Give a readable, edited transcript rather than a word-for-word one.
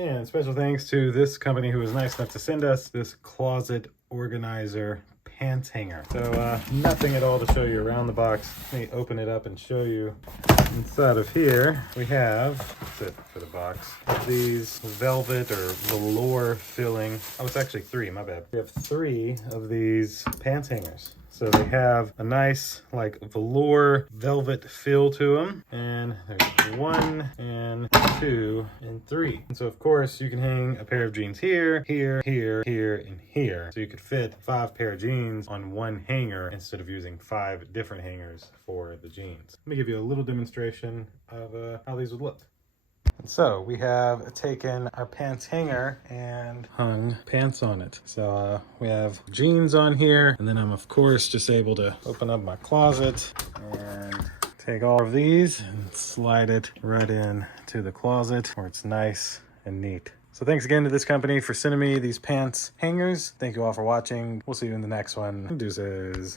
And special thanks to this company who was nice enough to send us this closet organizer pants hanger. So nothing at all to show you around the box. Let me open it up and show you. Inside of here, we have, that's it for the box, these velvet or velour filling. Oh, it's actually 3, my bad. We have 3 of these pants hangers. So they have a nice like velour velvet feel to them. And there's 1 and 2 and 3. And so of course you can hang a pair of jeans here, here, here, here, and here. So you could fit 5 pair of jeans on 1 hanger instead of using 5 different hangers for the jeans. Let me give you a little demonstration of how these would look. And so we have taken our pants hanger and hung pants on it. So we have jeans on here, and then I'm of course just able to open up my closet and take all of these and slide it right in to the closet where it's nice and neat. So thanks again to this company for sending me these pants hangers. Thank you all for watching. We'll see you in the next one. Deuces.